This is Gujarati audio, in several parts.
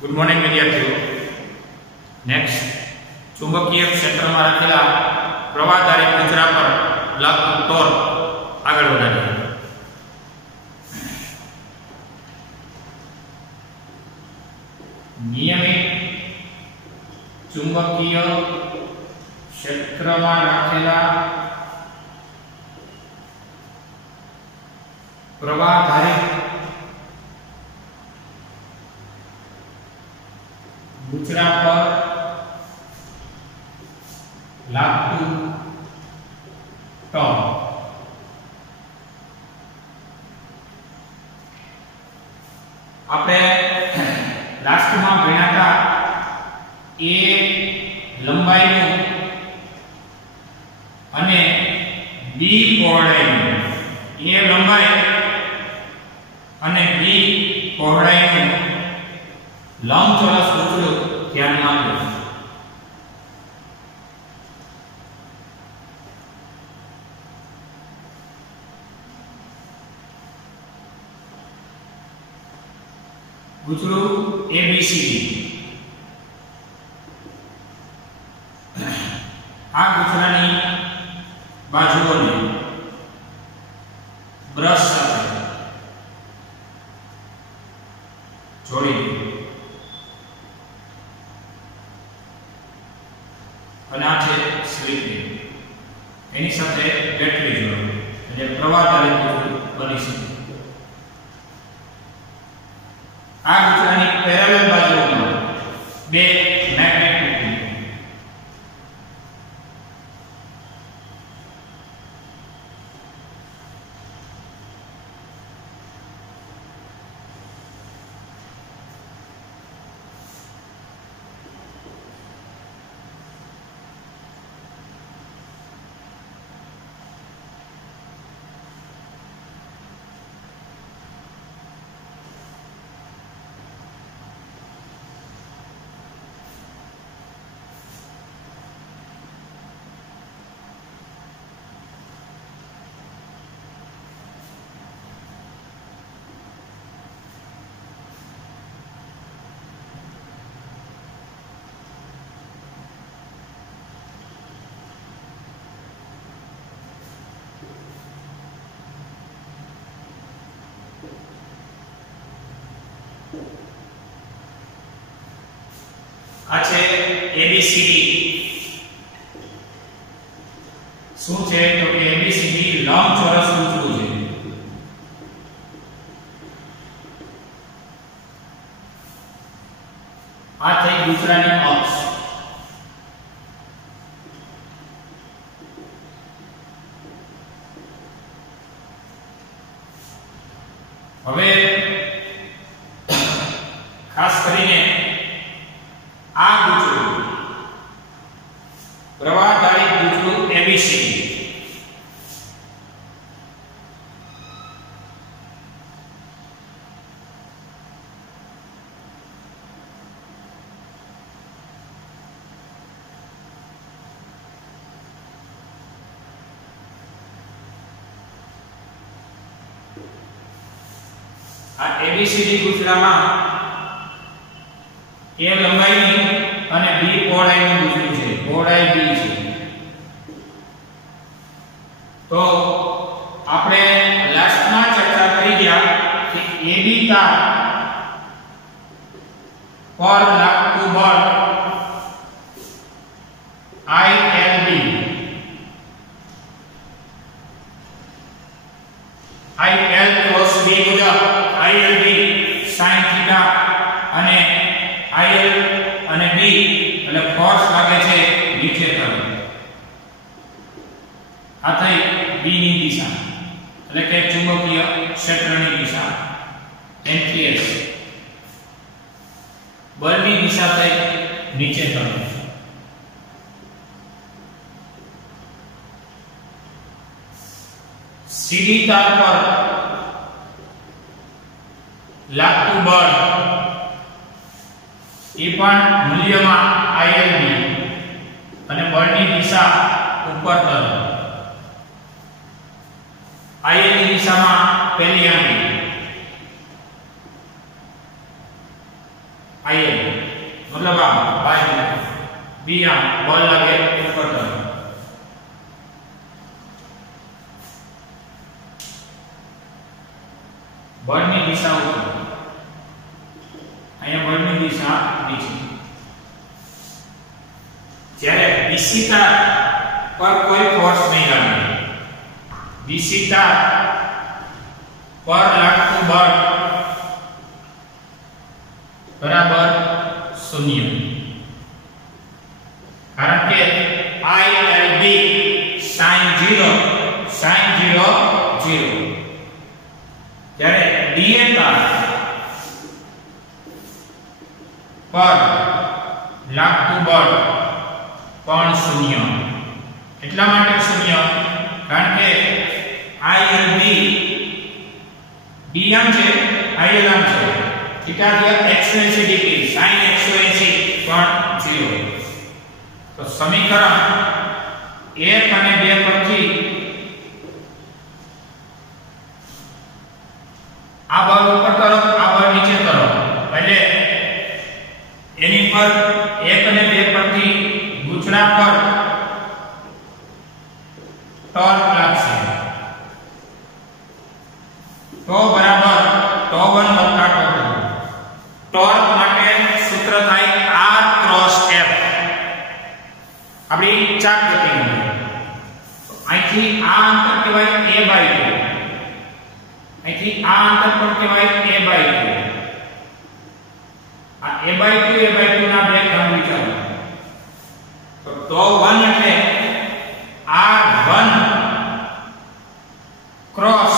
गुड मॉर्निंग विद्यार्थियों। नेक्स्ट, चुंबकीय क्षेत्र में रखेला प्रवाहधारी गुजरा पर लागू टॉर्क आगे बढ़ाइए। नियमित चुंबकीय क्षेत्र में रखेला प्रवाहधारी गुजरा पर लागू टॉर्क आपने लास्ट में भण्या था ए लंबाई अने बी पहोळाई। ए लंबाई अने बी पहोळाई लंबचोरस गुजरू ध्यान में लो। गुजरू एबीसीडी आ गुजरानी बाजुओने ब्रश साथे जोड़ी અને આ છે સ્લીપ એની સાથે બેટરી જોડો એટલે પ્રવાહધારી બની શકે। આ ગુજરાની પેરેલલ બાજુઓમાં બે મેગ્નેટિક आ एबीसीडी શું છે તો કે એબીસીડી લંબચોરસ ગુજરું છે। આ થઈ ગુજરાની અક્ષ। હવે ખાસ કરીને आ गुजरू प्रवाहधारी गुजरू एबीसीडी आ एबीसीडी गुजरा में ए लंबाई અને બી પહોળાઈનું ગુજરું છે। પહોળાઈ બી છે તો આપણે લાસ્ટમાં ચર્ચા કરી ગયા કે એબી તાર પર લાગતું બળ IL ક્રોસ B મુજબ ILB sin θ અને IL અને B એટલે ફોર્સ લાગે છે નીચે તરફ। આ થઈ B ની દિશા એટલે કે ચુંબકીય ક્ષેત્રની દિશા NTS। બળની દિશા થઈ નીચે તરફ। સીધી તાર પર લાગતું બળ એ પણ મૂલ્યમાં ILB અને બળની દિશા ઉપર તરફ। IL ની દિશામાં પહેલી આંગળી IL બી આમ બળ લાગે ઉપર તરફ. બળની દિશા ઉપર, અહીંયા બળની દિશા નીચે. જ્યારે બીસી તાર પર કોઈ ફોર્સ નહીં લાગે, બીસી તાર પર લાગતું બળ બરાબર 0. કારણ કે ILB sin 0 0. જ્યારે DA તાર પર લાગતું બળ પણ 0. એટલા માટે 0 કારણ કે ILB B આમ છે, IL આમ છે, થીટા થી 180 ડિગ્રી sin 180 પણ 0. તો સમીકરણ 1 અને 2 પરથી આ બળ ઉપર તરફ, આ બળ નીચે તરફ, એટલે એની પર 1 અને 2 પરથી ગૂંચળા પર ટોર્ક લાગશે. તો બરાબર τ1 + τ2. ટોર્ક માટે સૂત્ર થાય R ક્રોસ F. આપણી ચાક ગતિનું. અહીંથી આ અંતર કહેવાય a/2. અહીંથી આ અંતર પણ કહેવાય a/2. આ a/2 ના બે ક્રમ વિચારો. તો τ1 એટલે R1 ક્રોસ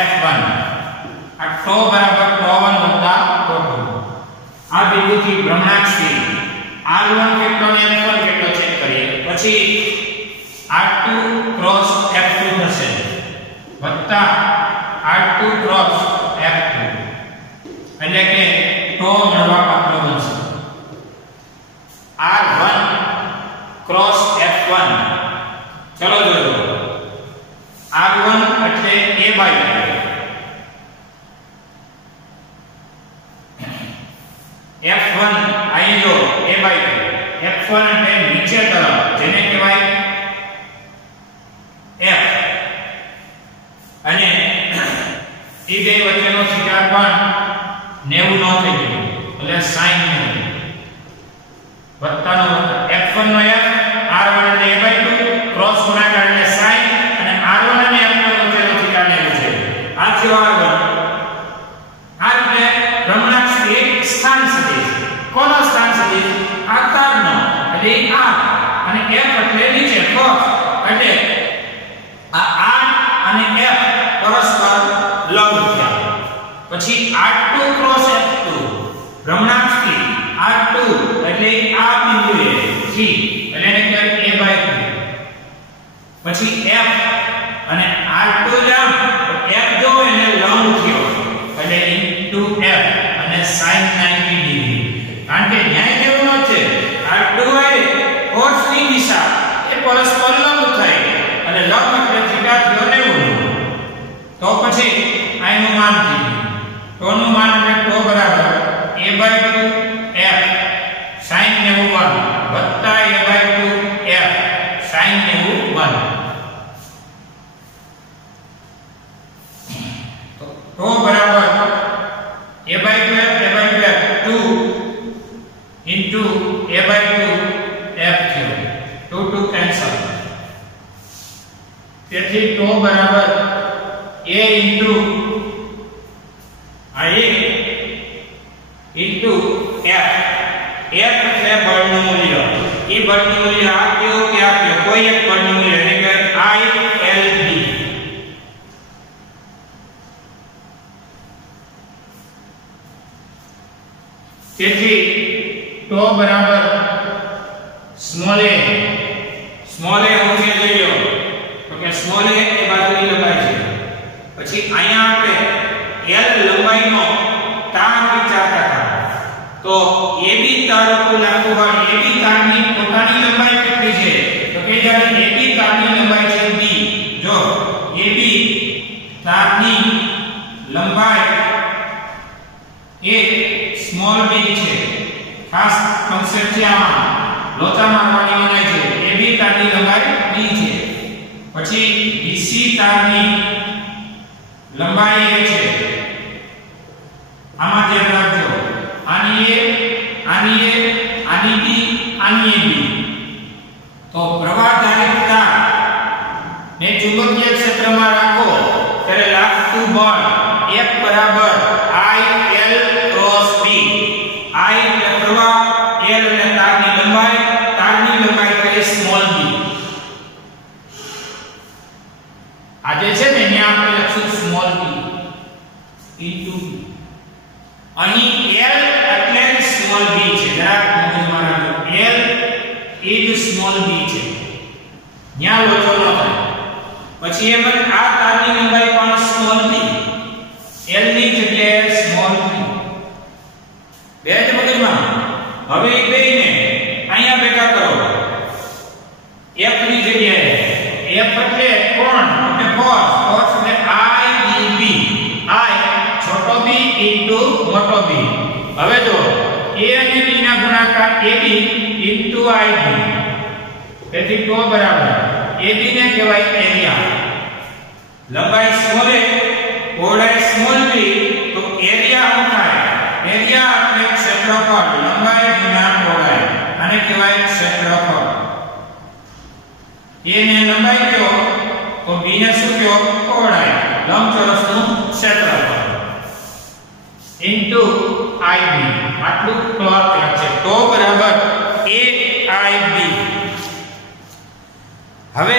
F1. આ τ બરાબર τ1 + τ2. આ બિંદુથી ભ્રમણાક્ષથી R1 કેટલો ને F1 કેટલો ચેક કરીએ. પછી R2 ક્રોસ F2 થશે વત્તા R2 ક્રોસ F2, એટલે કે τ મળવા પાત્ર બનશે. R1 cross F1. ચલો જોજો. R1 એટલે a/2. F1 અહીં જો a/2. F1 એટલે નીચે તરફ, જેને કહેવાય F. અને એ બે વચ્ચેનો થીટા પણ 90 નો થઈ ગયો, એટલે sin 90 વત્તાનો F1 નો F, R1 એટલે a/2 ક્રોસ ગુણાકાર એટલે sin, અને R1 અને F1 વચ્ચેનો થીટા 90 છે. આ થયો R1. આ રીતે ભ્રમણાક્ષ એક સ્થાન સદિશ. કોનો સ્થાન સદિશ? આ તારનો, એટલે R અને F એટલે નીચે ક્રોસ, એટલે આ R અને F પરસ્પર લંબ થયા. પછી R2 ક્રોસ F2 ભ્રમણાક્ષથી R2 એટલે આ બિંદુએ થી, એટલે એને કહેવાય a/2. પછી F અને R2 જામ, F જો એને લંબ થયો, એટલે ઇન્ટુ F અને sin 90 ડિગ્રી. કારણ કે ન્યાય કેવો છે? R2 એ ફોર્સની દિશા એ પરસ્પર લંબ થાય, અને લંબ એટલે થીટા થયો 90. તો પછી આનું માન થઈ ગયું. તોનું માન એટલે τ બરાબર a/2 F sin 90 વત્તા a/2 F sin 90. તો બરાબર a/2 F 2 into a/2 F થયો. 2 કેન્સલ. તેથી τ બરાબર a into a into F. F એટલે બળનું મૂલ્ય. એ બળનું મૂલ્ય આ કયો કે આ કયો, કોઈ એક બળનું મૂલ્ય, એટલે કે ILB. તેથી τ બરાબર સ્મોલ a. સ્મોલ a હું છે લઈ લો, તો કે સ્મોલ a એ બાજુની લંબાઈ છે. પછી અહીંયા આપણે L લંબાઈનો તાર વિચારતા હતા. તો AB તાર ઉપર લાગતું બળ, AB તારની પોતાની લંબાઈ કેટલી છે? તો કે જ્યારે AB તારની લંબાઈ છે b. જો AB તારની લંબાઈ એ સ્મોલ b છે. ખાસ કન્સેપ્ટ છે આમાં, લોચા મારવાની મનાઈ છે. AB તારની લંબાઈ d છે. પછી BC તારની લંબાઈ a છે. આમાં ધ્યાન રાખજો. આની a, આની a, આની b, આની b. તો પ્રવાહધારિત તાર ને ચુંબકીય ક્ષેત્રમાં રાખો ત્યારે લાગતું બળ F બરાબર I L cross B. I એટલે પ્રવાહ, L એટલે તારની લંબાઈ કહીએ સ્મોલ b. આ જે છે ને અહીંયા આપણે લખશું સ્મોલ b ઇન્ટુ b. અહીં L એટલે સ્મોલ b છે. જરાક મગજમાં રાખો. L ઇઝ સ્મોલ b છે. ત્યાં લોચો ન થાય. પછી એમ આ તારની લંબાઈ પણ સ્મોલ b. L ની જગ્યાએ સ્મોલ b. બે જ મગજમાં. હવે એ બેને અહીંયા ભેગા કરો. F ની જગ્યાએ F એટલે કોણ એટલે ફોર્સ એટલે I d b. I છોટો b into મોટો b. હવે જો a અને b ના ગુણાકાર ab ઇન્ટુ ib. તેથી તો બરાબર ab ને કહેવાય એરિયા. લંબાઈ સ્મોલ a, પહોળાઈ સ્મોલ b. તો એરિયા શું થાય? એરિયા એટલે ક્ષેત્રફળ. લંબાઈ ગુણ્યા પહોળાઈ. આને કહેવાય ક્ષેત્રફળ. a ને લંબાઈ કયો તો b ને શું કયો? પહોળાઈ. લંબચોરસનું ક્ષેત્રફળ ઇન્ટુ ib. આટલું ટોર્ક છે. તો બરાબર aib. હવે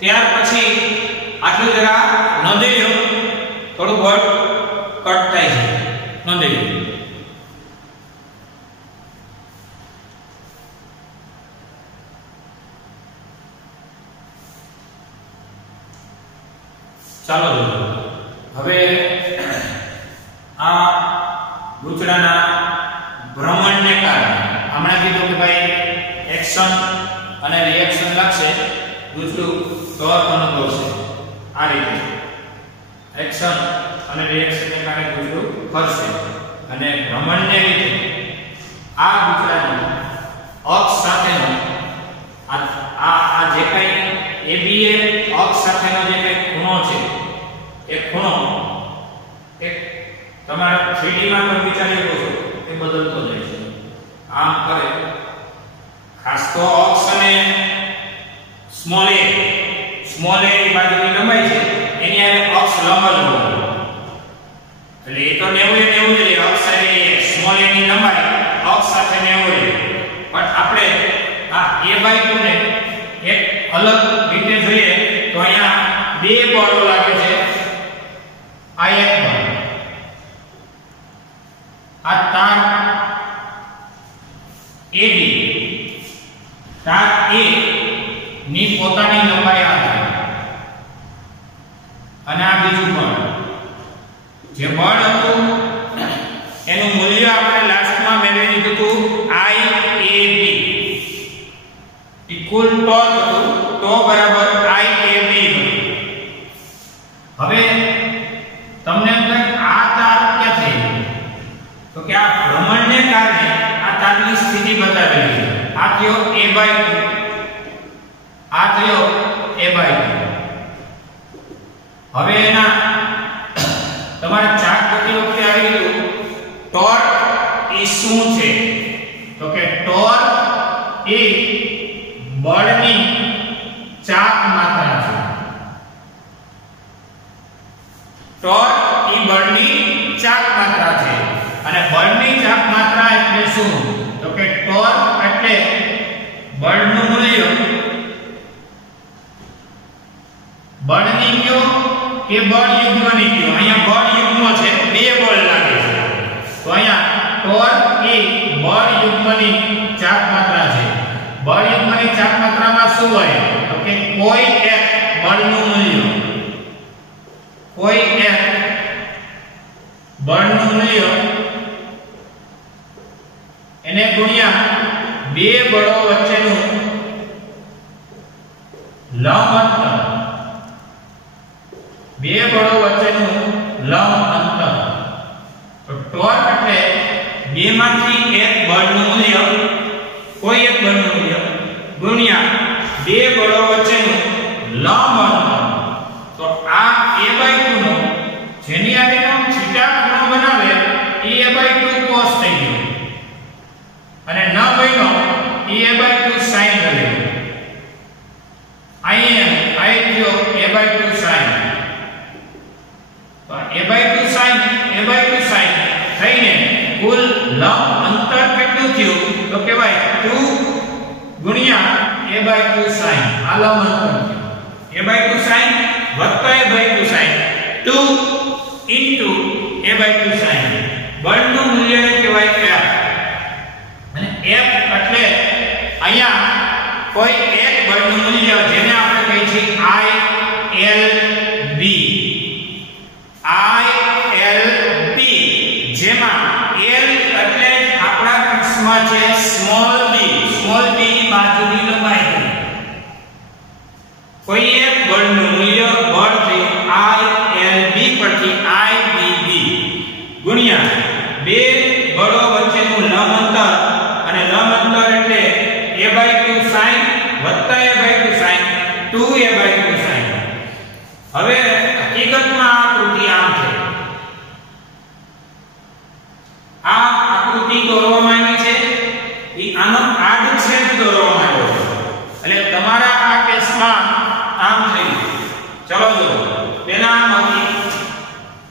ત્યાર પછી આટલું જરા નોંધી લો. થોડું બળ કટ થાય છે. નોંધી લો. ચાલો જોઈએ. હવે આ ગૂંચળાના ભ્રમણને કારણે હમણાં કીધું કે ભાઈ એક્શન અને રિએક્શન લાગશે, ગૂંચળું ટોર્ક અનુભવશે. આ રીતે એક્શન અને રિએક્શનને કારણે ગૂંચળું ફરશે અને ભ્રમણને લીધે આ ગૂંચળાની અક્ષ સાથેનો આ જે કંઈ AB અક્ષ સાથેનો જે કંઈ ખૂણો છે એ ખૂણો એક તમારા 3D માં પણ વિચારી શકો છો એ બદલતો જાય છે. આમ કરે ખાસ તો અક્ષ અને સ્મોલ a ની બાજુની લંબાઈ છે એની આ અક્ષ લંબ જ હોય એટલે એ તો 90 જ રહે. અક્ષ અને સ્મોલ a ની લંબાઈ અક્ષ સાથે 90 રહે. પણ આપણે આ a/2 ને એક અલગ રીતે જોઈએ તો અહીંયા બે બળો લાગે છે. આ એક બળ, આ તાર AB, તાર A ની પોતાની લંબાઈ આ છે અને આ બીજું બળ. જે બળ હતું એનું મૂલ્ય આપણે લાસ્ટમાં મેળવી લીધું હતું IAB ઇક્વલ ટોર્ક હતું. તો બરાબર IAB. હવે તમને આ તાર ક્યાં થઈ તો કે આ ભ્રમણને કારણે આ તારની સ્થિતિ બતાવેલી છે. આ થયો a/2, આ થયો a/2. હવે એના તમારે ચાક કરતી વખતે આવી ગયું ટોર્ક એ શું છે તો કે ટોર્ક એ બળની ચાક માત્રા છે. ટોર્ક એ બળની ચાક માત્રા છે અને બળની ચાક માત્રા એટલે શું તો કે ટોર્ક એટલે બળનું મૂલ્ય બળની કયો કે બળ યુગ્મની કયો. અહીંયા બળ યુગ્મ છે, બે બળ લાગે છે તો અહીંયા ટોર્ક એ બળ યુગ્મની ચાક માત્રા છે. બળ યુગ્મની ચાક માત્રામાં શું હોય તો કે કોઈ એક બળનું મૂલ્ય, કોઈ એક બળનું મૂલ્ય એને ગુણ્યા બે બળો વચ્ચેનું લંબ અંતર, બે બળો વચ્ચેનું લંબ અંતર. તો ટોર્ક એટલે બે માંથી એક બળનું મૂલ્ય કોઈ એક થીટા ખૂણો બનાવે એ a/2 cos થઈ ગયો અને ન બન્યો એ a/2 sin થઈ ગયો. આ થયો a/2 sin. તો a/2 sin થઈને કુલ લંબ અંતર કેટલું થયું તો કે ભાઈ 2 ગુણ્યા a/2 sin. આ લંબ અંતર થયું a/2 sin વત્તા a/2 sin 2 into a/2 sin. બળનું મૂલ્ય કહેવાય F અને F એટલે અહીંયા કોઈ એક બળનું મૂલ્ય જેને આપણે કહીએ છીએ ILB. ILB જેમાં L એટલે આપણા કેસમાં છે સ્મોલ b ની બાજુની લંબાઈ. કોઈ એક બળનું મૂલ્ય બળ છે ILB પરથી IBB ગુણ્યા બે બળો વચ્ચેનું લંબ અંતર અને લંબ અંતર એટલે a/2 sin વત્તા a/2 sin 2a/2 sin. હવે હકીકતમાં આકૃતિ આમ છે. આ આકૃતિ દોરવામાં આવી છે એ આનો આડછેદ દોરવામાં આવ્યો છે એટલે તમારા આ કેસમાં આમ થઈ ચલો જો પેલા આમાંથી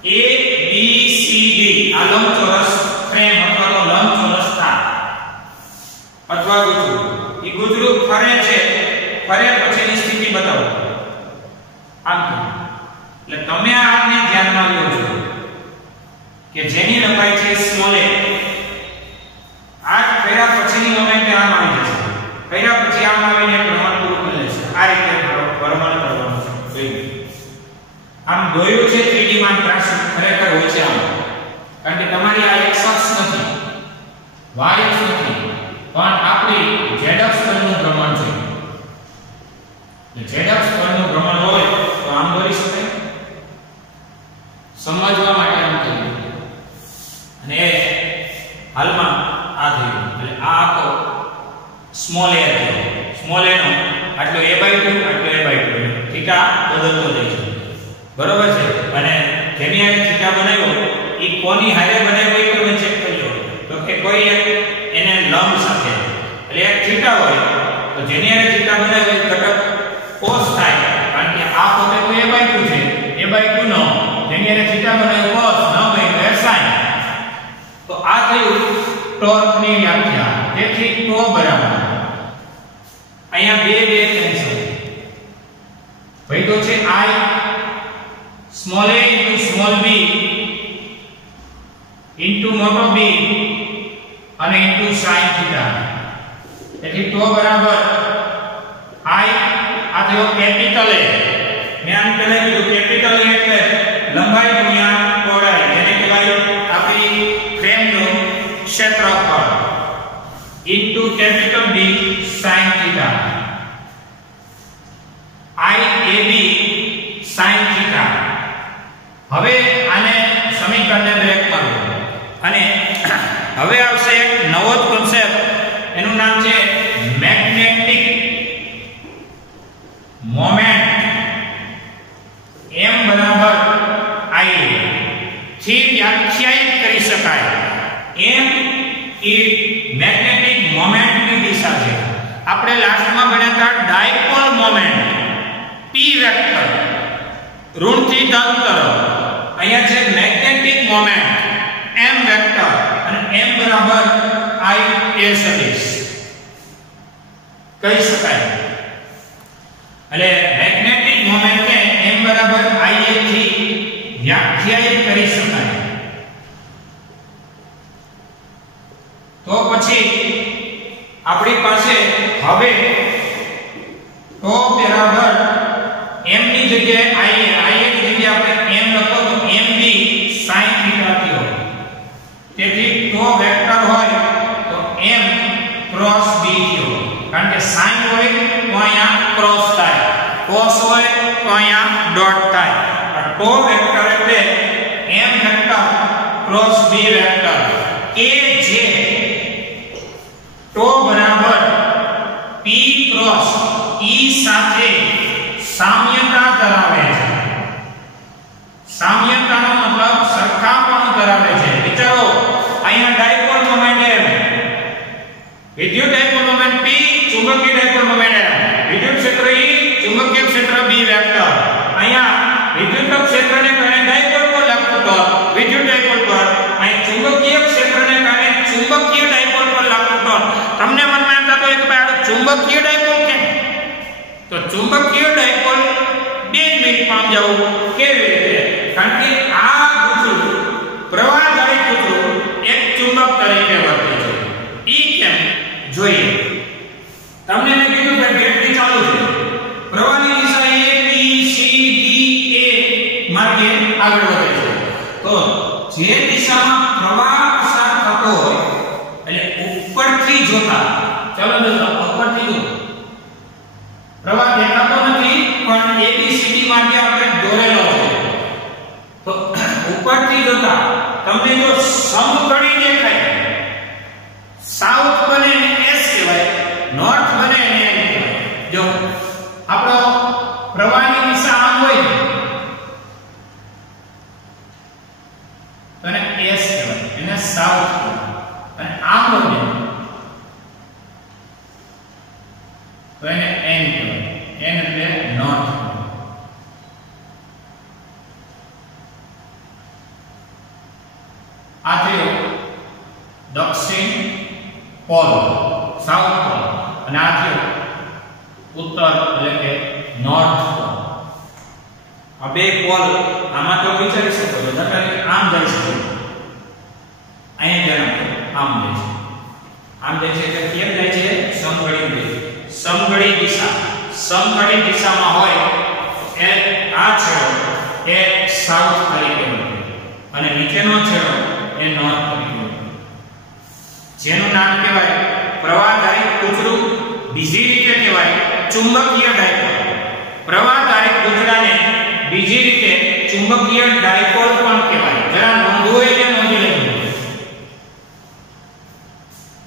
ABCD આ લંબચોરસ ફ્રેમ અથવા તો લંબચોરસ તાર અથવા ગુજરું એ ગુજરું ફરે છે ફરે પછીની સ્થિતિ બતાવો આમ એટલે તમે આને ધ્યાનમાં લ્યો છો કે જેની લંબાઈ છે સ્મોલ a આ ફેરા પછીની મોમેન્ટ આમ આવી જશે ફેરા પછી આમ આવીને ભ્રમણ પૂરું કરી લેશે. આ રીતે ભ્રમણ કરવાનું છે. આમ દોર્યું છે 3D માં ત્રાસી ખરેખર હોય છે આમ કારણ કે તમારી આ એક અક્ષ નથી y અક્ષ નથી પણ આપણી z અક્ષ પરનું ભ્રમણ છે. એટલે z અક્ષ પરનું ભ્રમણ હોય તો આમ દોરી શકાય સમજવા માટે આમ થયું અને હાલમાં આ થયું એટલે આ આખો સ્મોલ a થયો. સ્મોલ a નો આટલો a/2 આટલો a/2 થીટા બદલતો જાય છે બરોબર છે. અને જેની હારે થીટા બનાવ્યો એ કોની હારે બનાવ્યો એ તમે ચેક કરી લો તો કે કોઈ એક એને લંબ સાથે એટલે એક થીટા હોય તો જેની હારે થીટા બનાવ્યો એ ઘટક cos થાય કારણ કે આ પોતે તો a/2 છે a/2 નો જેની હારે થીટા બનાવ્યો cos ન બન્યો sin. તો આ થયું ટોર્કની વ્યાખ્યા. તેથી ટો બરાબર અહીંયા બે કેન્સલ ભાઈ તો છે I small a into small b into મોટો b અને into sin theta. તેથી તો બરાબર I આ થયો કેપિટલ A. મેં આમ પહેલા કીધું કેપિટલ A એટલે લંબાઈ ગુણ્યા પહોળાઈ જેને કહેવાય આપણી ફ્રેમનું ક્ષેત્રફળ into capital B sin theta. IAB sin theta. હવે આને સમીકરણને બ્રેક મારો અને હવે આવશે એક નવો જ કોન્સેપ્ટ એનું નામ છે મેગ્નેટિક મોમેન્ટ. M બરાબર I થી વ્યાખ્યાયિત કરી શકાય. M એ મેગ્નેટિક મોમેન્ટની દિશા છે. આપણે લાસ્ટમાં ભણ્યા હતા ડાયપોલ મોમેન્ટ P વેક્ટર ઋણથી ધન તરફ. અહીંયા છે મેગ્નેટિક મોમેન્ટ M વેક્ટર અને M બરાબર I a સદિશ કહી શકાય. એટલે મેગ્નેટિક મોમેન્ટને M બરાબર I a થી વ્યાખ્યાયિત કરી શકાય. તો પછી આપણી પાસે હવે તો બરાબર m ની જગ્યાએ I ની જગ્યાએ આપણે m લખો તો mb sin theta થયો. તેથી તો વેક્ટર હોય તો m ક્રોસ b થયો કારણ કે sin હોય તો અહીંયા ક્રોસ થાય cos હોય તો અહીંયા ડોટ થાય. આ તો વેક્ટર એટલે m vector cross b vector કે જે તો બરાબર p ક્રોસ e સાથે સામ્યતા ધરાવે છે. સામ્યતાનો મતલબ સરખાપણું ચુંબકીય ડાયપોલ કેમ? તો ચુંબકીય ડાયપોલ 2 મિનિટમાં સમજાવું કેવી રીતે. કારણ કે આ ગુંચળું પ્રવાહધારી ગુંચળું એક ચુંબક તરીકે વર્તે છે. ઈ કેમ જોઈએ. તમને મેં કીધું કે બેટરી ચાલુ છે, પ્રવાહની દિશા A B C D A માર્ગે આગળ વધે છે. તો જે દિશામાં પ્રવાહ પસાર થતો હોય એટલે ઉપરથી જોતા, ચાલો દોસ્તો ઉપરથી જો પ્રવાહ દેખાતો નથી પણ A B C D માર્ગે આપણે દોરેલો છે. તો ઉપરથી જોતા તમને જો સમકડી દેખાય, સાઉથ બને એને S કહેવાય, નોર્થ બને એને N કહેવાય. જો આપણો પ્રવાહની દિશા આમ હોય તો એને S કહેવાય, એને સાઉથ કહેવાય. અને આમ બને તો એને N કહેવાય. N એટલે નોર્થ. આ થયો દક્ષિણ પોલ, સાઉથ પોલ, અને આ થયો ઉત્તર એટલે કે નોર્થ પોલ. આ બે પોલ આમાં તો વિચારી શકો છો, નકર આમ જઈ શકો, અહીંયા જરા આમ જાય છે, આમ જાય છે એટલે કેમ જાય છે? સમઘડી જાય. સમઘડી દિશા, સમઘડી દિશામાં હોય એ આ છેડો એ સાઉથ તરીકે વર્તે અને નીચેનો છેડો એ નોર્થ તરીકે વર્તે. જેનું નામ કહેવાય પ્રવાહધારી ગુંચળું, બીજી રીતે કહેવાય ચુંબકીય ડાયપોલ. પ્રવાહધારી ગુંચળાને બીજી રીતે ચુંબકીય ડાયપોલ પણ કહેવાય. જરા નોંધો એટલે નોંધી લેજો.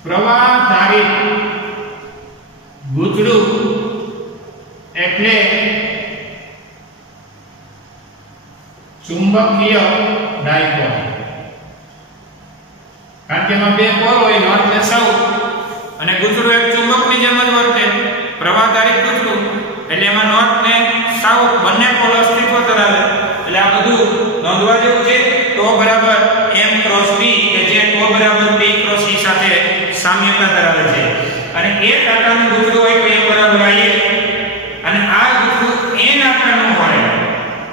પ્રવાહધારી ગુંચળું એટલે ચુંબકીય ડાયપોલ. કારણ કે એમાં બે પોલ હોય, નોર્થ અને સાઉથ, અને ગુંચળું એક ચુંબકની જેમ જ વર્તે. પ્રવાહધારી ગુંચળું એટલે એમાં નોર્થ ને સાઉથ બંને પોલ અસ્તિત્વ ધરાવે. એટલે આ બધું નોંધવા જેવું છે. તો બરાબર M ક્રોસ B કે જે તો બરાબર B ક્રોસ E સાથે સામ્યતા ધરાવે છે. અને એક આકારનું ગુંચળું હોય તો M બરાબર IA, અને આ ગુંચળું N આકારનું હોય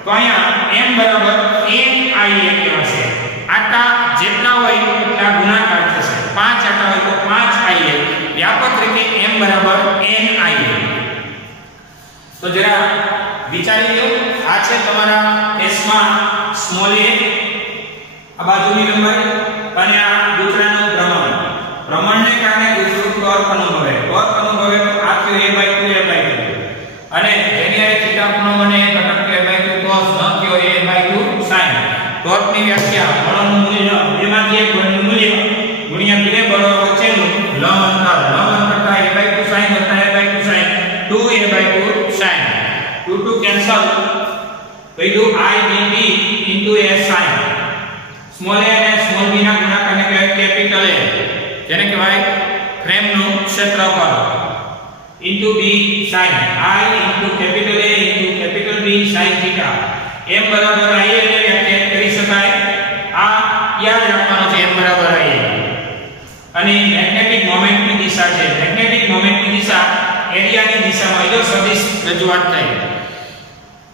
તો અહીંયા M બરાબર NIA કહેવાશે. આટા જેટલા હોય એટલા ગુણાકાર થશે. 5 આટા હોય તો 5IA. વ્યાપક રીતે M બરાબર NIA. તો જરા વિચારી લો. આ છે તમારા S માં સ્મોલ a, આ બાજુની લંબાઈ, અને આ ગુંચળાનું ભ્રમણ. ભ્રમણને કારણે ગુંચળું ટોર્ક અનુભવે. ટોર્ક અનુભવે તો આ થયો A/2 A/2, અને જેની હારે થીટા ખૂણો બને ઘટક A/2 cos ન થયો A/2 sin. ટોર્કની વ્યાખ્યા બળનું મૂલ્ય, બેમાંથી એક બળનું મૂલ્ય ગુણ્યા બે બળો વચ્ચેનું લંબ અંતર. લંબ અંતર A/2 sin વત્તા A/2 sin 2A/2 sin. 2 cancel, પહેલું IBB into A sin. Small a અને સ્મોલ b ના ગુણાકારને કહેવાય કેપિટલ A, જેને કહેવાય ફ્રેમનું ક્ષેત્રફળ, into B sin. I into capital A into capital B sin theta. M બરાબર IA ને વ્યાખ્યાયિત કરી શકાય. આ યાદ રાખવાનું છે, M બરાબર IA. અને મેગ્નેટિક મોમેન્ટની દિશા છે. મેગ્નેટિક મોમેન્ટની દિશા એરિયાની દિશામાં જો સદિશ રજૂઆત થાય,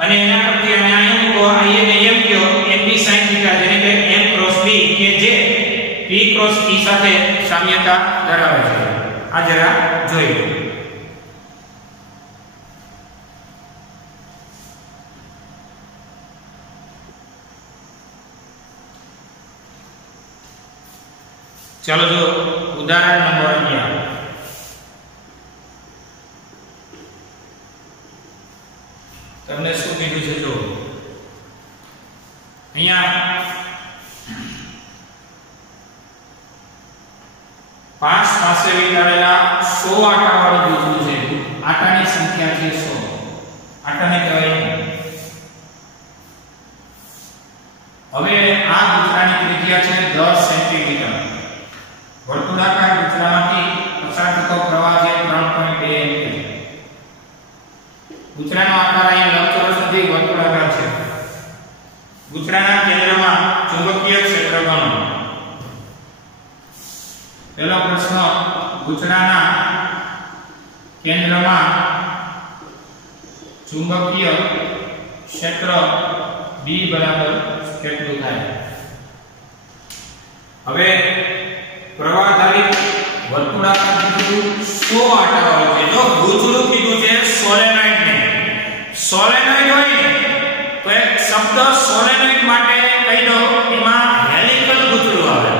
અને એના પરથી અમે અહીંયા મૂકો IA ને M કયો MB sin theta, જેને કે M ક્રોસ B કે જે P ક્રોસ E સાથે સામ્યતા ધરાવે છે. આ જરા જોઈ લો. ચાલો જો ઉદાહરણ નંબર 11. તમને શું કીધું છે જો અહીંયા 5 પાસે વિતાવેલા 100 આટાવાળું ગુંચળું છે. આટાની સંખ્યા છે 100. આટાને કહેવાય. હવે આ ગુંચળાની ત્રિજ્યા છે 10 સેન્ટીમીટર. વર્તુળાકાર ગુંચળામાંથી પસાર થતો પ્રવાહ છે 3.2 એમ્પીયર. ગુંચળાનો આકાર અહીંયા લંબચોરસ નથી, વર્તુળાકાર છે. ગુંચળાના કેન્દ્રમાં ચુંબકીય ક્ષેત્ર ગણો. પહેલો પ્રશ્ન, ગુંચળાના કેન્દ્રમાં ચુંબકીય ક્ષેત્ર B બરાબર કેટલું થાય? હવે પ્રવાહધારી વર્તુળાકાર ગુંચળું 100 આંટાવાળું છે. જો ગુંચળું કીધું છે સોલેનોઇડ ને, સોલેનોઇડ હોય ને તો એક શબ્દ સોલેનોઇડ માટે કહી દો, એમાં હેલિકલ ગુંચળું આવે.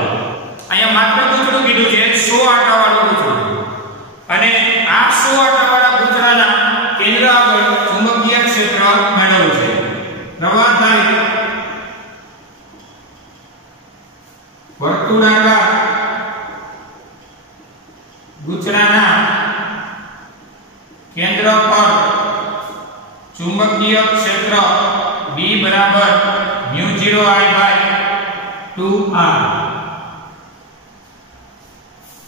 અહીંયા માત્ર ગુંચળું કીધું છે 100 આંટાવાળું ગુંચળું, અને આ 100 આંટાવાળા ગુંચળાના કેન્દ્ર આગળ ચુંબકીય ક્ષેત્ર મેળવ્યું છે. પ્રવાહધારી વર્તુળાકાર ગુંચળાના કેન્દ્ર પર ચુંબકીય ક્ષેત્ર B બરાબર μ0I/2r.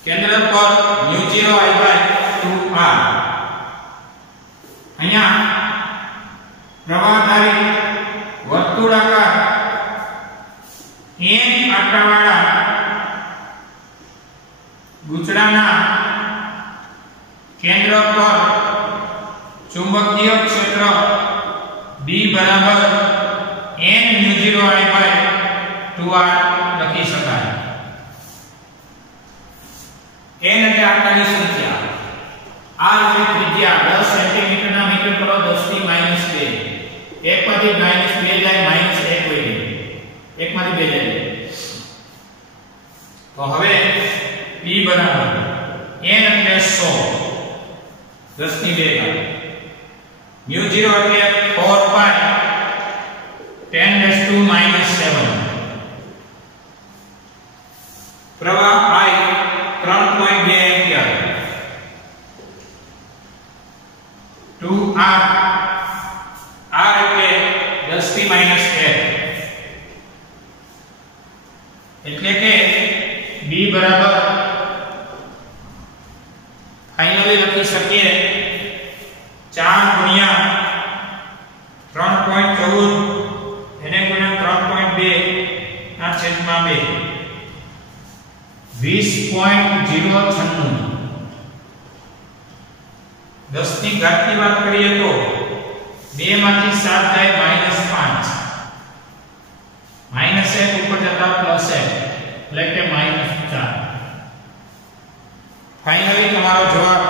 કેન્દ્ર પર μ0I/2r. અહીંયા પ્રવાહધારી વર્તુળાકાર n આંટાવાળા ગુંચળાના કેન્દ્ર પર ચુંબકીય ક્ષેત્ર B બરાબર n μ0I/2r લખી શકાય. n એટલે આંટાની સંખ્યા, r એટલે ત્રિજ્યા 10 સેન્ટીમીટર ના મીટર કરો 10 થી -2, એકમાંથી -2 જાય -1 હોય, એકમાંથી 2 જાય. તો હવે B બરાબર n એટલે 100 10 ની 2 ઘાત, μ0 એટલે 4 pi 10⁻⁻⁷. પ્રવાહ I 3.2 એમ્પિયર, 2r, r એટલે 10⁻1, એટલે કે B બરાબર ફાઇનલી લખી શકીએ 4 ગુણ્યા 3.14 એને ગુણ્યા 3.2 ના છેદમાં 2, 20.096. 10 ની ઘાતની વાત કરીએ તો 2 માંથી 7 જાય -5, -1 ઉપર જતા +1 એટલે કે -4. ફાઇનલી તમારો જવાબ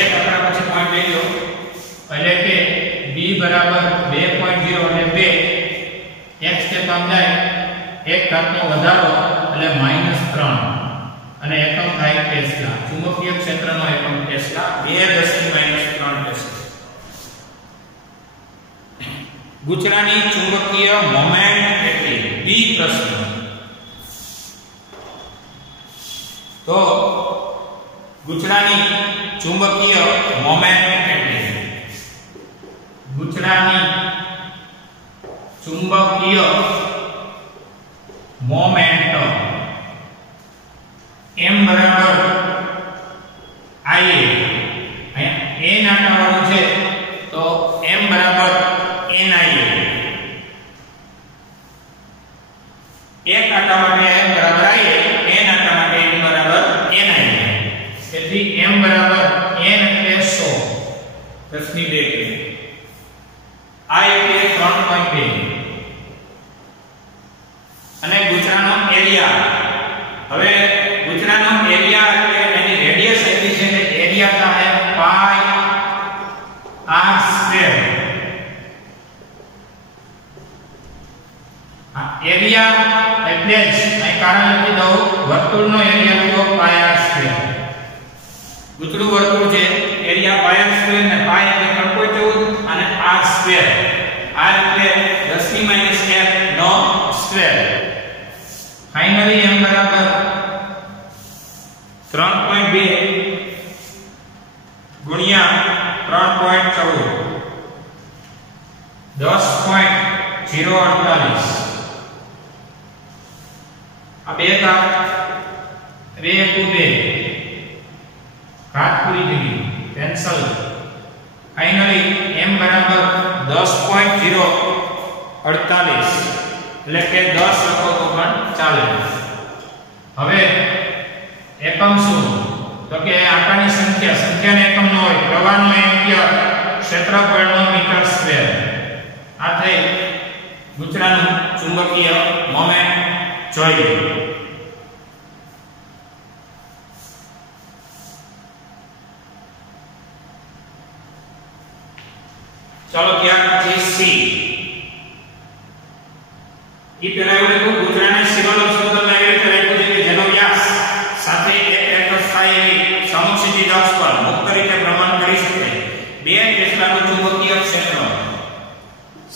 એક આંકડા પછી પોઈન્ટ લઈ લો, એટલે કે B બરાબર 2.0 અને 2 x કે કમ જાય એક ઘાતનો વધારો એટલે -3, અને એકમ થાય ટેસ્લા. ચુંબકીય ક્ષેત્રનો એકમ ટેસ્લા, 2 × 10⁻³ ટેસ્લા. ગુંચળાની ચુંબકીય મોમેન્ટ કેટલી? B પ્રશ્ન. તો ગુંચળાની ચુંબકીય મોમેન્ટ કેટલી? ગુંચળાની ચુંબકીય મોમેન્ટ m બરાબર I. અહીંયા n આંટાવાળું છે તો m બરાબર NI. એક આંટા માટે m બરાબર I, n આંટા માટે m બરાબર NI. તેથી m બરાબર n એટલે 100 10 ની 2 I એટલે 3.2. અને ગુંચળાનો એરિયા, હવે ગુંચળાનો એરિયા એટલે એની રેડિયસ એટલી છે કે એરિયા થાય પાઈ r સ્ક્વેર. એરિયા એટલે જ અહીં કારણ લખી દઉં, વર્તુળનો એરિયા થયો પાઈ r સ્ક્વેર. ગુંચળું વર્તુળ છે, એરિયા પાઈ r સ્ક્વેર ને પાઈ એટલે 3.14 અને r સ્ક્વેર, r એટલે 10⁻⁻1 નો સ્ક્વેર. ફાઇનલી m બરાબર 3.2 ગુણ્યા 3.14 10.048. આ બે ઘાત 2 × 2 ઘાત પૂરી થઈ ગઈ, કેન્સલ. ફાઇનલી m બરાબર 10.048 એટલે કે 10 લખો તો પણ ચાલે. હવે એકમ શું? તો કે આંટાની સંખ્યા સંખ્યાનો એકમ નો હોય, પ્રવાહનો એમ્પિયર, ક્ષેત્રફળનો મીટર સ્ક્વેર. આ થઈ ગુચરાનું ચુંબકીય મોમેન્ટ જોઈએ. ચાલો ત્યાર પછી સી. ઈ પેલા એવું લખ્યું ગુચરાને સિરોલોક સમતલમાં એવી રીતે રાખ્યું છે કે જેનો વ્યાસ સાથે એક રેખાંશ થાય એવી સમક્ષિતિજ અક્ષ પર મુક્ત રીતે ભ્રમણ કરી શકે 2 ટેસ્લાનું ચુંબકીય ક્ષેત્ર.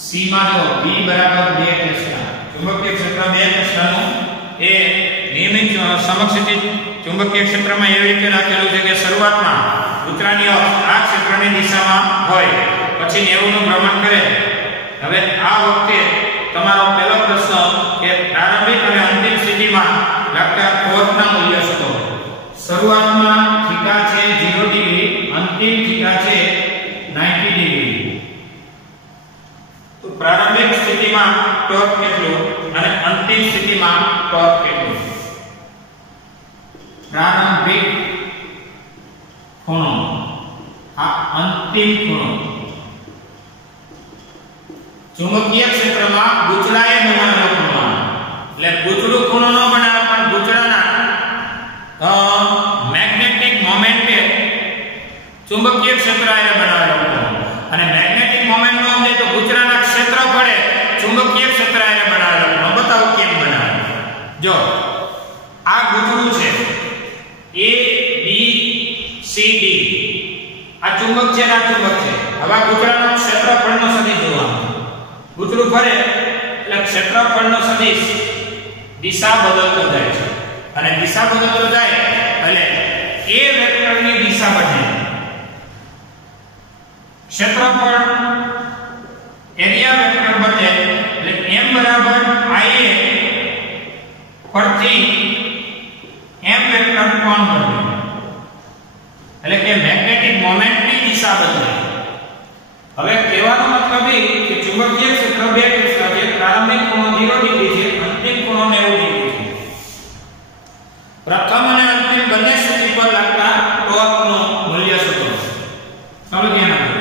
સી માં જો B બરાબર 2 ટેસ્લા, ચુંબકીય ક્ષેત્ર 2 ટેસ્લાનું એ નિયમિત સમક્ષિતિજ ચુંબકીય ક્ષેત્રમાં એવી રીતે રાખેલું છે કે શરૂઆતમાં ગુચરાની અક્ષ આ ક્ષેત્રની દિશામાં હોય, પછી 90 નું ભ્રમણ કરે. હવે આ વખતે તમારો પહેલો પ્રશ્ન કે પ્રારંભિક અને અંતિમ સ્થિતિમાં લાગતા ટોર્કના મૂલ્ય શોધો. શરૂઆતમાં થીટા છે 0 ડિગ્રી, અંતિમ થીટા છે 90 ડિગ્રી. તો પ્રારંભિક સ્થિતિમાં ટોર્ક કેટલું અને અંતિમ સ્થિતિમાં ટોર્ક કેટલું? પ્રારંભિક ખૂણો, આ અંતિમ ખૂણો. ચુંબકીય ક્ષેત્રમાં ગુચરાએ બનાવેલો ખૂણો, એટલે ગુચરું ખૂણો ન બનાવે પણ ગુચરાના મેગ્નેટિક મોમેન્ટે ચુંબકીય ક્ષેત્રએ બનાવેલો ખૂણો. અને મેગ્નેટિક મોમેન્ટ નો સમજે તો ગુચરાના ક્ષેત્રફળે ચુંબકીય ક્ષેત્રએ બનાવેલો ખૂણો. બતાવો કેમ બનાવે. જો આ ગુચરું છે A B C D, આ ચુંબક છે ને આ ચુંબક છે. હવે આ ગુચરાના ક્ષેત્રફળનો સદિશ જોવાનો. ગુચરું ફરે એટલે ક્ષેત્રફળનો સદિશ દિશા બદલતો જાય છે, અને દિશા બદલતો જાય એટલે A વેક્ટરની દિશા બદલે. ક્ષેત્રફળ એરિયા વેક્ટર બદલે એટલે m બરાબર ia પરથી m વેક્ટર કોણ બદલે, એટલે કે મેગ્નેટિક મોમેન્ટની દિશા બદલે. હવે કહેવાનો મતલબ એ કે ચુંબકીય ક્ષેત્ર 2 ટેસ્લા છે, પ્રારંભિક ખૂણો 0 ડિગ્રી છે, અંતિમ ખૂણો 90 ડિગ્રી છે. પ્રથમ અને અંતિમ બંને સ્થિતિ પર લાગતા ટોર્કનું મૂલ્ય શોધો. ચાલો ધ્યાન આપો.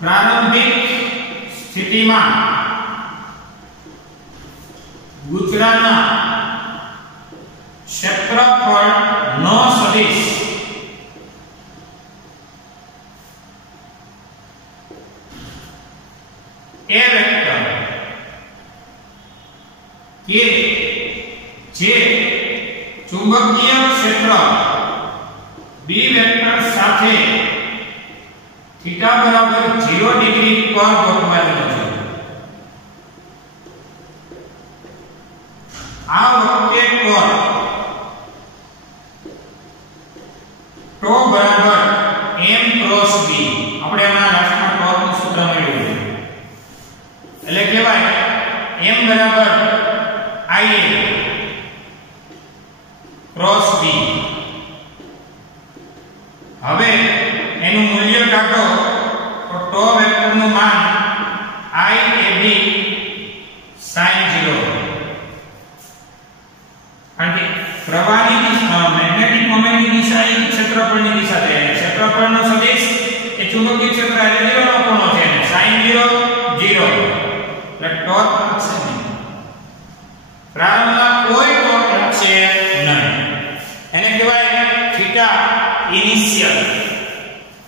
પ્રારંભિક સ્થિતિમાં ગુચરાના ક્ષેત્રફળનો સદિશ A વેક્ટર કે જે ચુંબકીય ક્ષેત્ર B વેક્ટર સાથે થીટા બરાબર 0 ડિગ્રી પર ગોઠવાયેલો છે. આ વખતે ટોર્ક બરાબર m ક્રોસ b. આપણે હમણાં લાસ્ટમાં ટોર્કનું સૂત્ર મળ્યું છે, એટલે કહેવાય m બરાબર ia ક્રોસ b. હવે એનું મૂલ્ય કાઢો તો ટો વેક્ટરનું માન I ab sin 0. કારણ કે પ્રવાહની દિશા, મેગ્નેટિક મોમેન્ટની દિશા એ ક્ષેત્રફળની દિશા છે. ક્ષેત્રફળનો સદિશ એ ચુંબકીય ક્ષેત્ર એટલે 0 નો ખૂણો છે, sin 0 0. એટલે ટોર્ક લાગશે નહીં. પ્રારંભમાં કોઈ ટોર્ક લાગશે નહીં. એને કહેવાય થીટા ઇનિશિયલ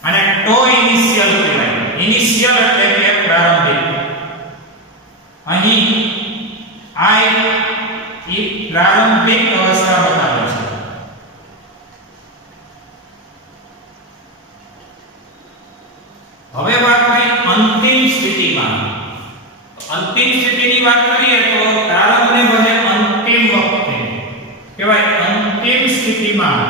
અને ટો ઇનિશિયલ કહેવાય. ઇનિશિયલ એટલે કે પ્રારંભિક. અહીં I એ પ્રારંભિક અવસ્થા બતાવે છે. હવે વાત કરી અંતિમ સ્થિતિમાં. અંતિમ સ્થિતિની વાત કરીએ તો પ્રારંભને બદલે અંતિમ વખતે કહેવાય અંતિમ સ્થિતિમાં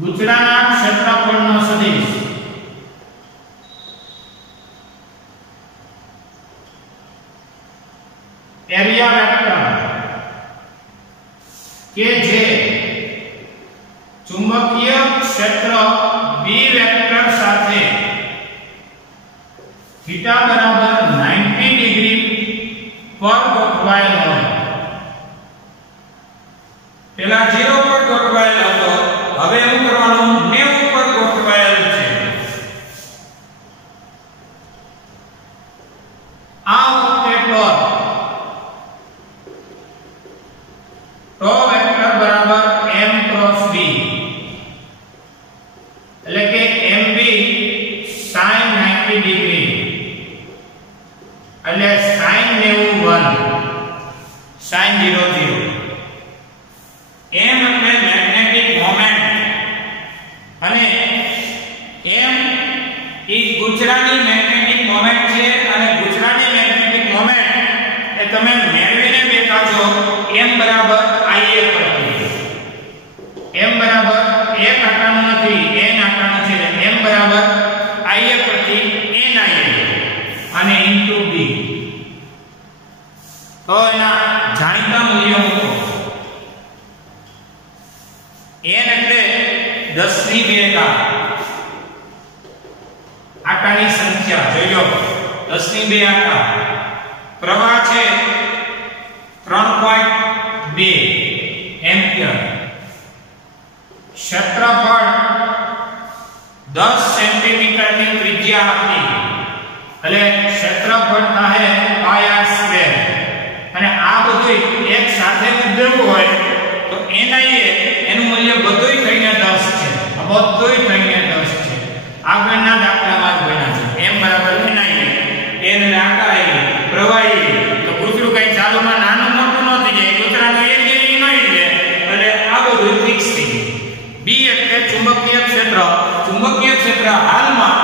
ગુચરાના ક્ષેત્રફળનો સદિશ એરિયા વેક્ટર કે જે ચુંબકીય ક્ષેત્ર B વેક્ટર સાથે થીટા બરાબર 90 ડિગ્રી પર ગોઠવાયેલ હોય. પહેલા એટલે sin 90 1 sin 0 0 m એટલે મેગ્નેટિક મોમેન્ટ અને m એ ગુજરાની મેગ્નેટિક મોમેન્ટ છે અને ગુજરાની મેગ્નેટિક મોમેન્ટ એ તમે મેળવીને બેઠા છો m બરાબર ia પરથી m બરાબર 1 આકારનું નથી n આકારનું છે m બરાબર ia પરથી n ia અને ઇન્ટુ b તો એના જાણીતા મૂલ્યો મૂકો n એટલે 10 ની 2 ઘાત આટાની સંખ્યા જોઈ લો 10 ની 2 આટા પ્રવાહ છે 3.2 એમ્પિયર ક્ષેત્રફળ 10 સેન્ટીમીટર ની ત્રિજ્યા હતી એટલે ક્ષેત્રફળ થાય પાઈ r સ્ક્વેર અને આ બધું એક સાથે દેવું હોય તો ni એનું મૂલ્ય બધુંય થઈને 10 છે આ બધુંય થઈને 10 છે આગળના દાખલામાં જ બન્યા છે m બરાબર ni n ને આકાર પ્રવાહી તો કૂતરું કઈ ચાલુમાં નાનું મોટું ન થઈ જાય કૂતરાનો એક જેવી ન એટલે એટલે આ બધું ફિક્સ થઈ ગયું b એટલે ચુંબકીય ક્ષેત્ર હાલમાં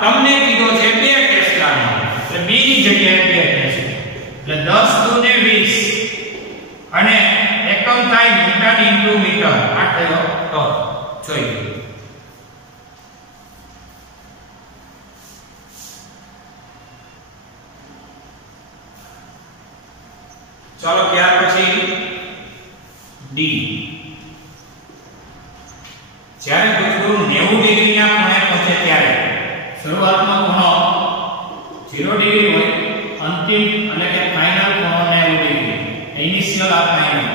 તમને કીધો છે 2 ટેસ્લાનો એટલે b ની જગ્યાએ 2 ટેસ્લા એટલે 10 દુને 20 અને એકમ થાય ન્યૂટન ઇન્ટુ મીટર આ થયો તો જોઈએ ચાલો ત્યાર પછી d જ્યારે કૂતરું 90 ડિગ્રીના ખૂણે પહોંચે ત્યારે શરૂઆતનો ખૂણો 0 ડિગ્રી હોય અંતિમ એટલે કે ફાઇનલ ખૂણો 90 ડિગ્રી ઇનિશિયલ આ ફાઇનલ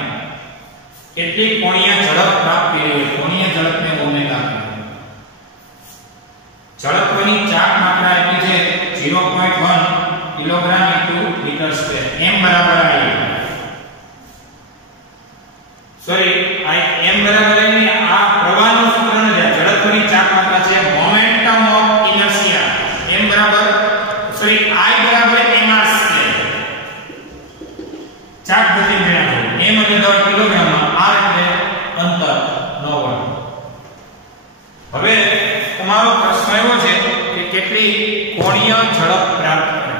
કેટલી કોણીય ઝડપ પ્રાપ્ત કરી હોય કોણીય ઝડપને ઓમેગા ઝડપની ચાક માત્રા એટલી છે 0.1 કિલોગ્રામ * મીટર સ્ક્વેર m બરાબર આવી સોરી m બરાબર ની આ પ્રવાહનું સૂત્ર નથી ઝડપની ચાક માત્રા છે મોમેન્ટમ ઓફ ઇનર્શિયા m બરાબર સોરી I બરાબર mr સ્ક્વેર ચાક ગતિ મેળવો m એટલે 10 કિલોગ્રામમાં r એટલે અંતર 9 હવે તમારો પ્રશ્ન એવો છે કે કેટલી કોણીય ઝડપ પ્રાપ્ત કરે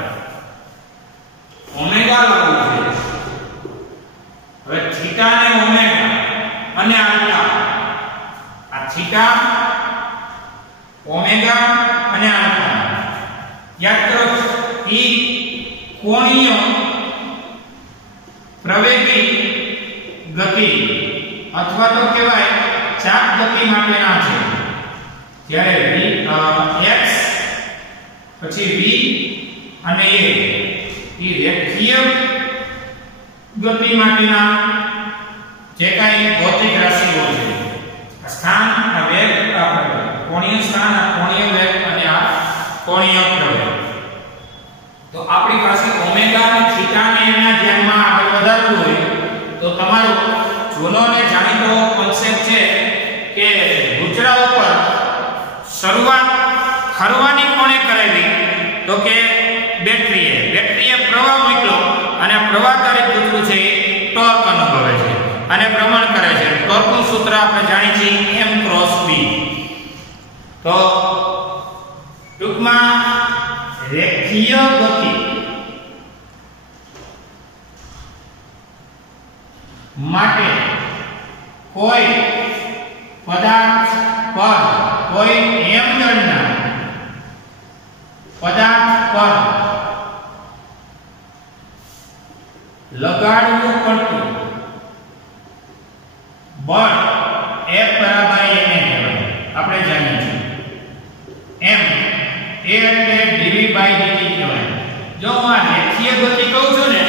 ઓમેગા લાગુ છે હવે થીટા અને ઓમેગા અને આલ્ફા આ થીટા ઓમેગા અને આલ્ફા યાદ કરો એ કોણીય પ્રવેગી ગતિ અથવા તો કહેવાય ચાપ ગતિ માટેના છે જ્યારે x પછી v અને a એ રેખીય ગતિ માટેના જે કાંઈ ભૌતિક રાશિઓ છે સ્થાન આ વેગ કોણીય સ્થાન આ કોણીય વેગ અને આ કોણીય પ્રવેગ તો આપણી પાસે ઓમેગા અને થીટા ને એના ધ્યાનમાં આગળ વધારવું હોય તો તમારો જૂનો અને જાણીતો કોન્સેપ્ટ છે કે ગુજરા ઉપર શરૂઆત ફરવાની કોણે કરેલી તો કે બેટરીએ પ્રવાહ મોકલો અને પ્રવાહકારી કૂતરું છે ટોર્ક અનુભવે છે અને ભ્રમણ કરે છે ટોર્કનું સૂત્ર આપણે જાણીએ છીએ m × b તો ટૂંકમાં રેખીય ગતિ માટે કોઈ પદાર્થ પર કોઈ m દળના પદાર્થ પર લગાડવું પડતું બળ F બરાબર ma કહેવાય આપણે જાણીએ છીએ m એ એટલે dv/dt કહેવાય જો હું આ રેખીય ગતિ કહું છું ને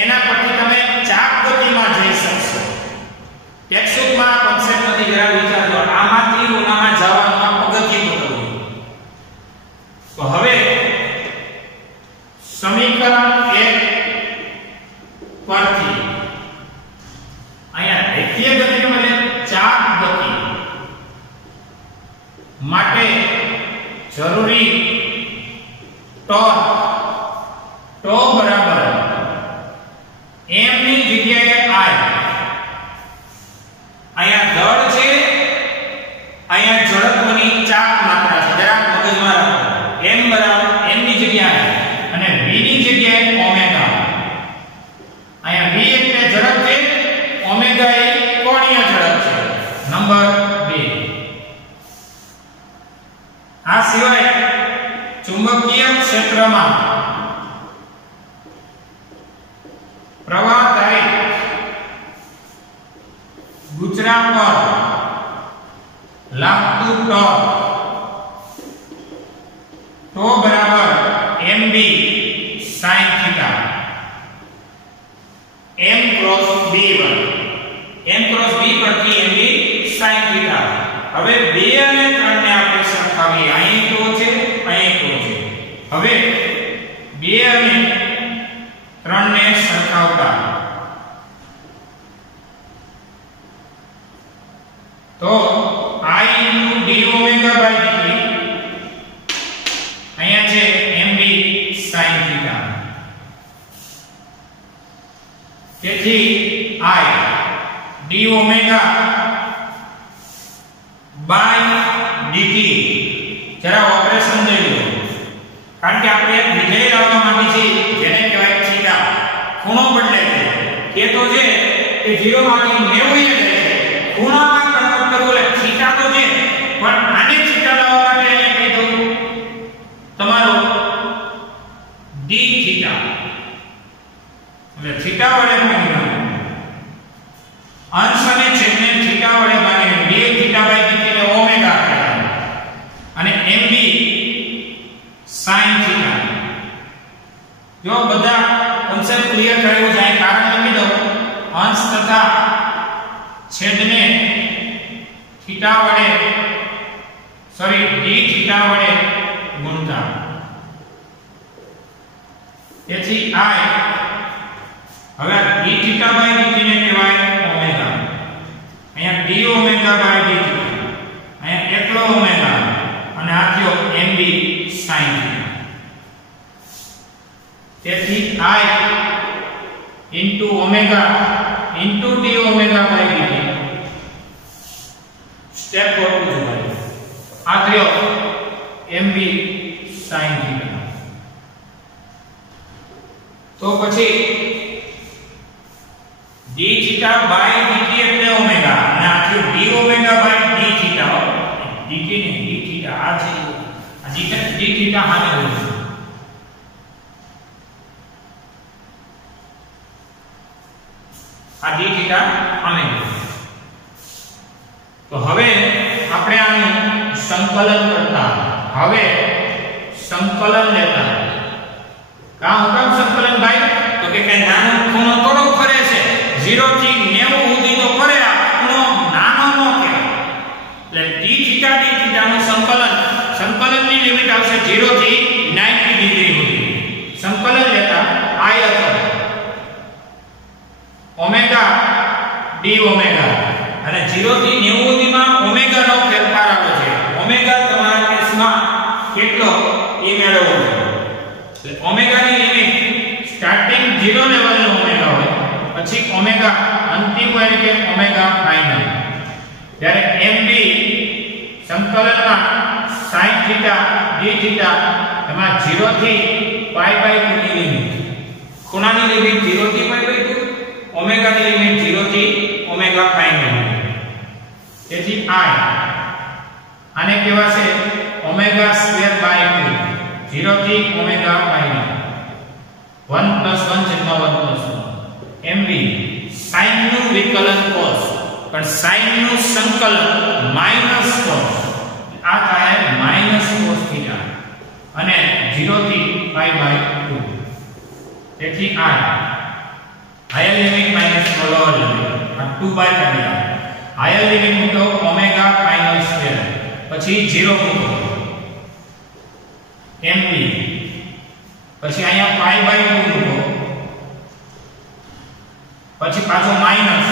એના પરથી તમે ચાપ ગતિમાં જઈ શકશો ટેક્સ્ટબુકમાં કોન્સેપ્ટ નથી જરા વિચારજો આમાંથી ઓનામાં જવાનું આ પગથિયું કરવું તો હવે સમીકરણ 1 પરથી અહીંયા રેખીય ગતિ એટલે ચાપ ગતિ માટે જરૂરી ટોર્ક તો બરાબર m ની જગ્યાએ i. અહીંયા દળ છે, અહીંયા ઝડપની ચાક માત્રા છે, જરાક મગજમાં રાખો. m બરાબર m ની જગ્યાએ અને v ની જગ્યાએ ઓમેગા. અહીંયા v એટલે ઝડપ છે, ઓમેગા એ કોણીય ઝડપ છે. નંબર 2. આ સિવાય ચુંબકીય ક્ષેત્રમાં પ્રવાહધારી ગુચરા પર લાગતું ટોર્ક તો બરાબર mb sin theta. m cross b1 m cross b પરથી mb sin થીટા. હવે 2 અને 3 ને આપણે સરખાવીએ. અહીં તો છે, અહીં તો છે. હવે 2 અને 3 ને સરખાવતા તો I d omega by dt અહીંયા છે mb sin theta. તેથી I d omega by dt જરા ઓપરેશન જોઈ લો, કારણ કે આપણે એક વિધેય લાવવા માંગીએ છીએ જેને કહેવાય થીટા. ખૂણો બદલે છે, કે તો છે કે 0 માંથી 90 એ જાય છે. ખૂણામાં કન્વર્ટ કરવું એટલે થીટા તો છે, પણ આને થીટા લાવવા માટે અહીંયા કીધું તમારો d થીટા. એટલે થીટા વડે ભાગીને અંશ અને છેદને થીટા વડે ભાગીને 2 થીટા બાય dt એટલે ઓમેગા કહેવાય. અને mb sin થીટા. જો બધા કોન્સેપ્ટ ક્લિયર થયું જાય, કારણ લખી દો. અંશ તથા છેદને થીટા વડે d થીટા વડે ગુણતા. તેથી I હવે d થીટા બાય dt ને કહેવાય ઓમેગા. અહીંયા d ઓમેગા બાય dt, અહીંયા એકલો ઓમેગા અને આ થયો mb sin થીટા. તેથી I into omega into d omega by dt step ગોઠવું છું ભાઈ. આ થયો mb sin theta. તો પછી d theta by dt એટલે ઓમેગા અને આ થયો d omega by d theta. dt ને d theta આ છે, આ d theta હાને હોય છે. આ d theta આને હોય. તો હવે આપણે આનું સંકલન કરતા, હવે સંકલન લેતા. કા હુકમ સંકલન ભાઈ? તો કે કઈ નાનો ખૂણો થોડો ફરે છે, 0 થી 90 સુધી તો ફરે. આ ખૂણો નાનો નો કહેવાય. એટલે d થીટા નું સંકલનની લિમિટ આવશે 0 થી 90 ડિગ્રી સુધી. સંકલન લેતા I અથવા ઓમેગા d ઓમેગા અને 0 થી 90 સુધીમાં ઓમેગા નો ફેરફાર આવે છે. ઓમેગા તમારા કેસમાં કેટલો એ મેળવવો છે. એટલે ઓમેગા ની લિમિટ સ્ટાર્ટિંગ 0 લેવલ નો ઓમેગા હોય, પછી ઓમેગા અંતિમ હોય કે ઓમેગા ફાઇનલ. જ્યારે mb સંકલનમાં sin થીટા d થીટા એમાં 0 થી પાઈ બાય 2 ની લિમિટ. ખૂણાની લિમિટ 0 થી પાઈ બાય 2, ઓમેગા ની લિમિટ 0 થી ઓમેગા ફાઇનલ. તેથી I આને કહેવાશે ઓમેગા સ્ક્વેર બાય 2, 0 થી ઓમેગા ફાઇનલ. 1 + 1 છેદમાં 1 + 1 mb sin નું વિકલન cos, પણ sin નું સંકલન માઈનસ cos. આ થાય માઈનસ cos થીટા અને 0 થી પાઈ બાય 2. તેથી I higher limit minus lower limit આ 2 બાય કાઢી લો. હાયર લિમિટ મૂકો ઓમેગા ફાઇનલ સ્ક્વેર, પછી 0 મૂકો mb, પછી અહીંયા પાઈ બાય 2 મૂકો, પછી પાછો માઈનસ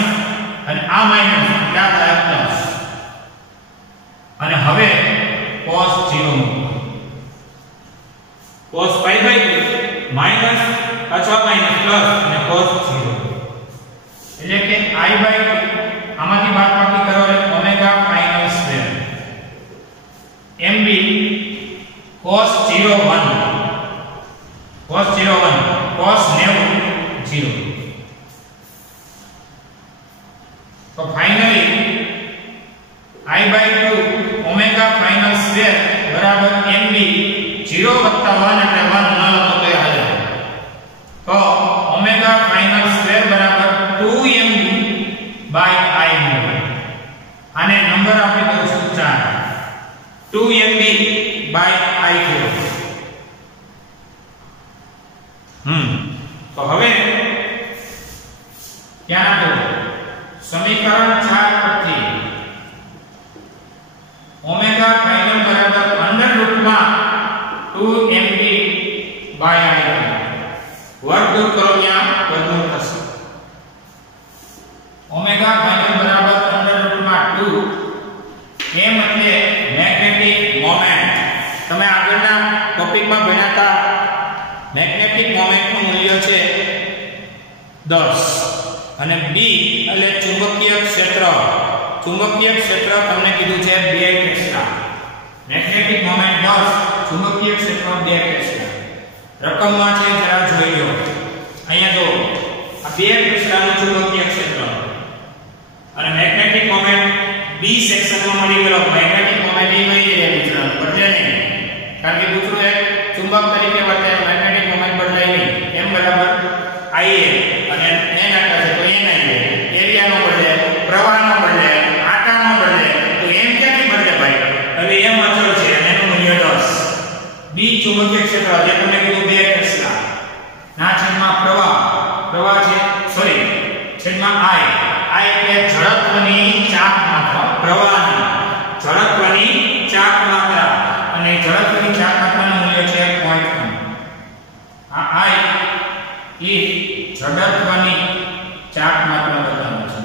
અને આ માઈનસ ક્યાં થાય પ્લસ. અને હવે cos 0 મૂકો, cos પાઈ બાય 2 માઈનસ અથવા માઈનસ પ્લસ અને cos 0 એટલે કે I/2 આમાંથી બાદબાકી કરો એટલે omega final square mb cos 0 1 cos 90 0 तो finally I/2 omega final square बराबर mb 0 1 એટલે 1 ન લખો તો હાલે तो ओमेगा फाइनल स्क्वेर बराबर 2mb I आने नंबर आपने करो 4 2mb I करो तो હવે क्या तो समीकरण 4 परથી ओमेगा फाइनल बराबर अंडर रूट में 2mb I वर्ग दूर करो यहाँ वर्गमूल थશે ओमेगा फाइनल बराबर अंडर रूट में 2 m એટલે મેગ્નેટિક મોમેન્ટ તમે આગળના ટોપિકમાં ભણ્યા હતા મેગ્નેટિક મોમેન્ટનું મૂલ્ય છે 10 અને b એટલે ચુંબકીય ક્ષેત્ર તમને કીધું છે 2 ટેસ્લા મેગ્નેટિક મોમેન્ટ 10 ચુંબકીય ક્ષેત્ર 2 ટેસ્લા રકમમાં છે જરા જોઈ લો અહીંયા જો આ 2 ટેસ્લાનું ચુંબકીય ક્ષેત્ર અને મેગ્નેટિક મોમેન્ટ b સેક્શનમાં મળી ગયો મેગ્નેટિક મોમેન્ટ એ મળી ગયા મિત્રો બદલે નહીં કારણ કે દૂસરો એક ચુંબક તરીકે વર્તે મેગ્નેટિક મોમેન્ટ બદલાય નહીં m બરાબર ia અને n આટા છે તો n ia એરિયા નો બદલે પ્રવાહ નો બદલે આટા નો બદલે તો m કેમ નહીં બદલે ભાઈ હવે m અચળ છે અને એનું મૂલ્ય 10 b ચુંબકીય ક્ષેત્ર જે તમને કીધું 2 ટેસ્લા ના છેદમાં પ્રવાહ છે સોરી છેદમાં I એટલે ઝડપની ચાપ માત્રા પ્રવાહની ઝડપની ચાપ માત્રા અને ઝડપની ચાપ માત્રાનું મૂલ્ય છે 0.1 આ I એ ઝડપની ચાપ માત્રા બતાવે છે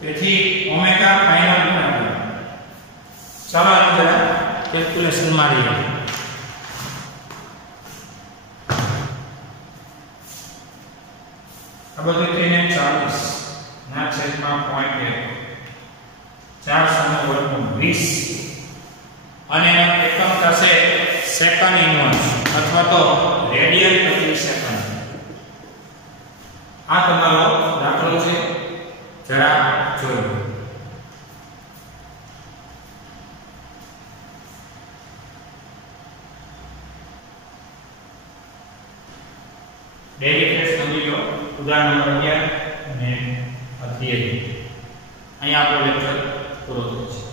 તેથી ઓમેગા ફાઇનલ બરાબર ચાલો આને જરા કેલ્ક્યુલેશન મારીએ આ બધું થઈને 40 ના છેદમાં 0.1 400 વર્ગમૂળ 20 અને એકમ થશે સેકન્ડ ઇન્વર્સ અથવા તો રેડિયન પ્રતિ સેકન્ડ આ તમારો દાખલો છે જરા જોજો ડેરી ફ્રેશ સમજી લો ઉદાહરણ નંબર 11 અને 13 અહીંયા આપણો લેક્ચર પૂરો થયો છે।